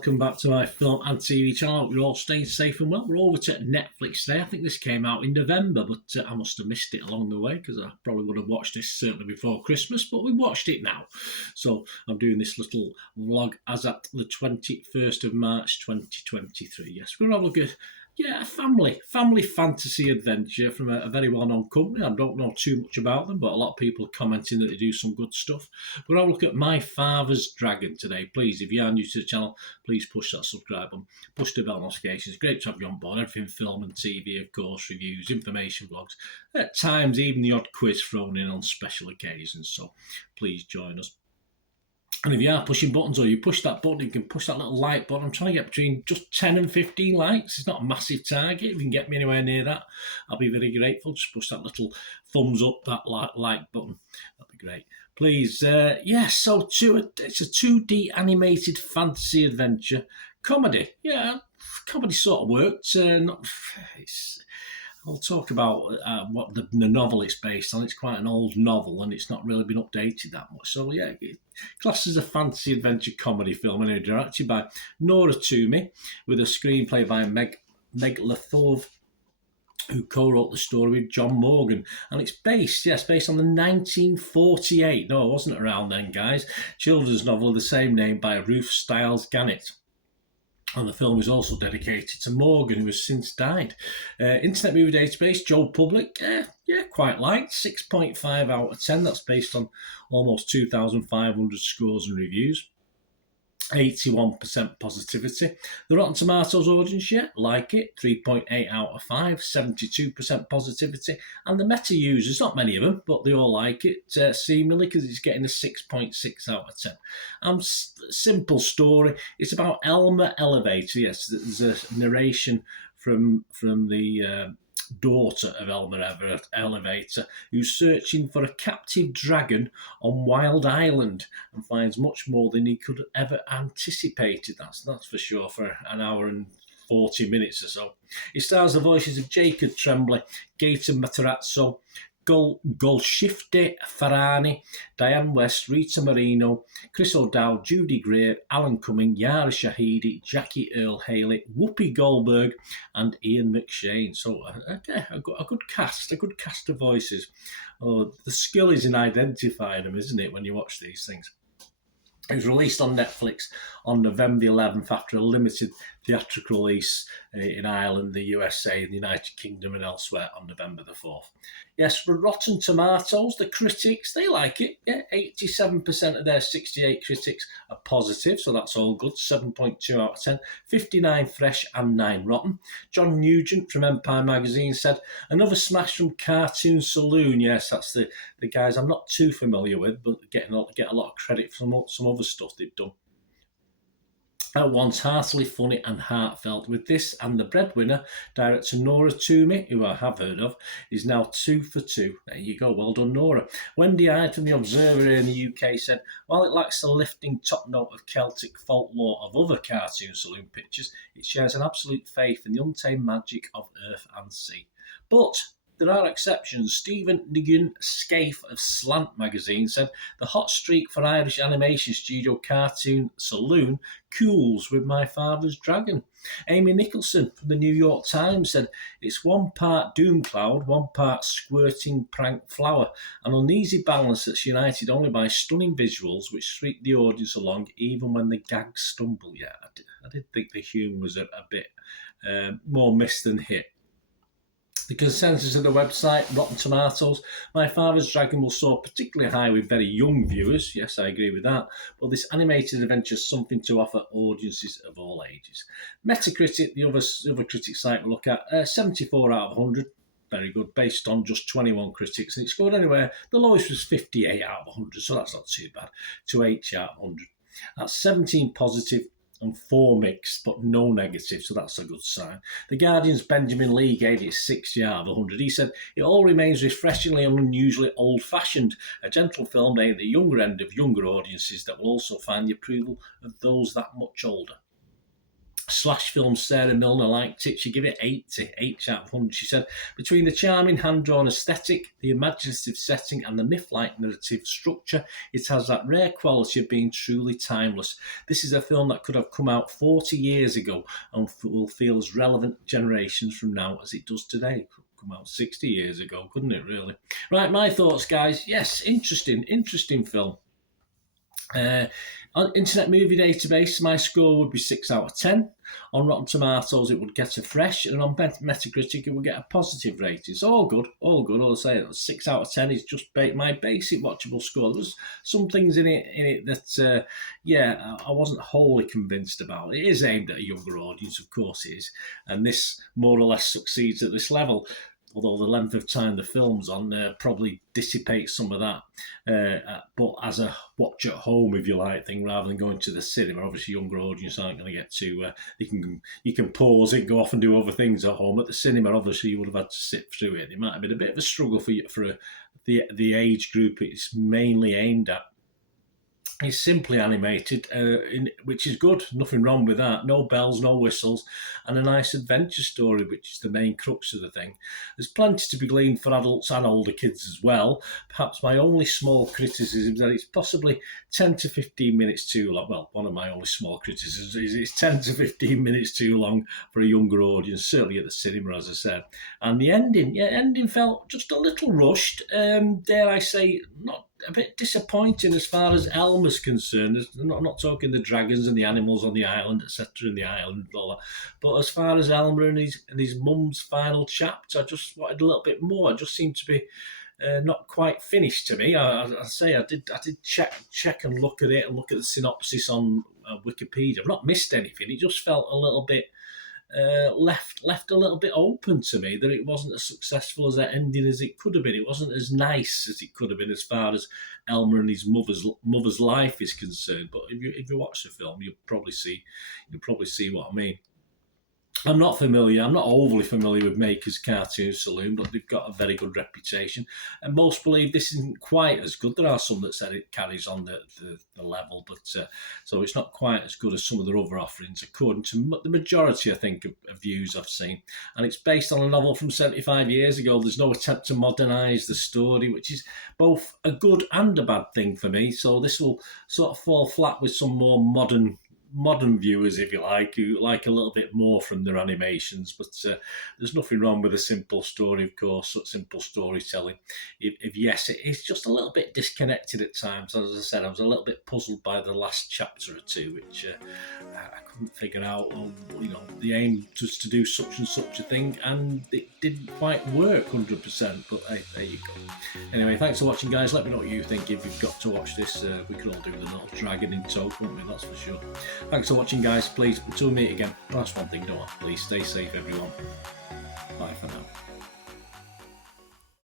welcome back to my film and TV channel. We're all staying safe and well. We're over to Netflix today. I think this came out in November, but I must have missed it along the way because I probably would have watched this certainly before Christmas, but we watched it now. So I'm doing this little vlog as at the 21st of March 2023. Yes, we're all good. Yeah, a family fantasy adventure from a very well-known company. I don't know too much about them, but a lot of people are commenting that they do some good stuff. We're all look at My Father's Dragon today. Please, if you are new to the channel, please push that subscribe button, push the bell notifications. Great to have you on board. Everything film and TV, of course, reviews, information blogs. At times, even the odd quiz thrown in on special occasions. So please join us. And if you are pushing buttons or you push that button, you can push that little like button. I'm trying to get between just 10 and 15 likes. It's not a massive target. If you can get me anywhere near that, I'll be very grateful. Just push that little thumbs up, that like button. That'd be great. Please, it's a 2D animated fantasy adventure comedy. Yeah, comedy sort of worked. I'll talk about what the novel it's based on. It's quite an old novel and it's not really been updated that much. So yeah, classed as a fantasy adventure comedy film, and directed by Nora Twomey with a screenplay by Meg Lethove, who co-wrote the story with John Morgan. And it's based on the 1948, no, it wasn't around then, guys, children's novel of the same name by Ruth Stiles Gannett. And the film is also dedicated to Morgan, who has since died. Internet Movie Database, Joe Public, quite liked, 6.5 out of 10. That's based on almost 2,500 scores and reviews. 81% positivity. The Rotten Tomatoes audience, like it, 3.8 out of 5, 72% positivity. And the Meta users, not many of them, but they all like it, seemingly, because it's getting a 6.6 out of 10. Simple story. It's about Elmer Elevator. Yes, there's a narration from the daughter of Elmer Elevator, who's searching for a captive dragon on Wild Island and finds much more than he could ever anticipated. That's for sure, for an hour and 40 minutes or so. It stars the voices of Jacob Tremblay, Gator Matarazzo, Golshifteh Farahani, Diane West, Rita Moreno, Chris O'Dowd, Judy Greer, Alan Cumming, Yara Shahidi, Jackie Earle Haley, Whoopi Goldberg, and Ian McShane. So a good cast of voices. Oh, the skill is in identifying them, isn't it, when you watch these things? It was released on Netflix on November 11th after a limited theatrical release in Ireland, the USA, the United Kingdom and elsewhere on November the 4th. Yes, for Rotten Tomatoes, the critics, they like it. Yeah, 87% of their 68 critics are positive, so that's all good. 7.2 out of 10. 59 fresh and 9 rotten. John Nugent from Empire Magazine said, another smash from Cartoon Saloon. Yes, that's the guys I'm not too familiar with, but get a lot of credit for some other stuff they've done. At once heartily funny and heartfelt. With this and The Breadwinner, director Nora Twomey, who I have heard of, is now 2 for 2. There you go, well done, Nora. Wendy Hyde from The Observer in the UK said, while it lacks the lifting top note of Celtic folklore of other Cartoon Saloon pictures, it shares an absolute faith in the untamed magic of earth and sea. But there are exceptions. Stephen Nigun Scaife of Slant magazine said, the hot streak for Irish animation studio Cartoon Saloon cools with My Father's Dragon. Amy Nicholson from the New York Times said, it's one part doom cloud, one part squirting prank flower, an uneasy balance that's united only by stunning visuals which sweep the audience along even when the gags stumble. Yeah, I did think the humour was a bit more missed than hit. The consensus of the website, Rotten Tomatoes, My Father's Dragon will soar particularly high with very young viewers. Yes, I agree with that. But this animated adventure is something to offer audiences of all ages. Metacritic, the other critic site we look at, 74 out of 100. Very good, based on just 21 critics. And it scored anywhere, the lowest was 58 out of 100, so that's not too bad. To 80 out of 100. That's 17 positive and 4 mixed, but no negative, so that's a good sign. The Guardian's Benjamin Lee gave it 60 out of 100. He said, it all remains refreshingly and unusually old-fashioned, a gentle film aimed at the younger end of younger audiences that will also find the approval of those that much older. Slash film Sarah Milner liked it. She gave it 80 out of 100. She said, between the charming hand-drawn aesthetic, the imaginative setting and the myth-like narrative structure, it has that rare quality of being truly timeless. This is a film that could have come out 40 years ago and will feel as relevant generations from now as it does today. It could come out 60 years ago, couldn't it, really? Right, my thoughts, guys. Yes, interesting film. On Internet Movie Database, my score would be 6 out of 10. On Rotten Tomatoes, it would get a fresh, and on Metacritic, it would get a positive rating. So all good. I'll say 6 out of 10 is just my basic watchable score. There's some things in it that, I wasn't wholly convinced about. It is aimed at a younger audience, of course it is, and this more or less succeeds at this level. Although the length of time the film's on probably dissipates some of that. But as a watch at home, if you like, thing, rather than going to the cinema, obviously younger audience aren't going to get to, you can pause it, go off and do other things at home. At the cinema, obviously you would have had to sit through it. It might have been a bit of a struggle for the age group it's mainly aimed at. It's simply animated, which is good. Nothing wrong with that. No bells, no whistles, and a nice adventure story, which is the main crux of the thing. There's plenty to be gleaned for adults and older kids as well. Perhaps my only small criticism is that it's possibly 10 to 15 minutes too long. Well, one of my only small criticisms is it's 10 to 15 minutes too long for a younger audience, certainly at the cinema, as I said. And the ending felt just a little rushed. Dare I say, not a bit disappointing as far as Elmer's concerned. I'm not talking the dragons and the animals on the island, etc., in the island and all that. But as far as Elmer and his mum's final chapter, I just wanted a little bit more. It just seemed to be not quite finished to me. I did check and look at it and look at the synopsis on Wikipedia. I've not missed anything. It just felt a little bit left a little bit open to me, that it wasn't as successful as that ending as it could have been. It wasn't as nice as it could have been as far as Elmer and his mother's life is concerned. But if you watch the film, you'll probably see what I mean. I'm not overly familiar with Maker's Cartoon Saloon, but they've got a very good reputation. And most believe this isn't quite as good. There are some that said it carries on the level, but so it's not quite as good as some of their other offerings, according to the majority, I think, of views I've seen. And it's based on a novel from 75 years ago. There's no attempt to modernise the story, which is both a good and a bad thing for me. So this will sort of fall flat with some more modern viewers, if you like, who like a little bit more from their animations. But there's nothing wrong with a simple story, of course, simple storytelling. If yes, it is just a little bit disconnected at times. As I said, I was a little bit puzzled by the last chapter or two, which I couldn't figure out. The aim was to do such and such a thing, and it didn't quite work 100%. But hey, there you go. Anyway, thanks for watching, guys. Let me know what you think. If you've got to watch this, we could all do with a little dragon in tow, couldn't we? That's for sure. Thanks for watching, guys. Please, until we meet again, that's one thing, don't I? Please stay safe, everyone. Bye for now.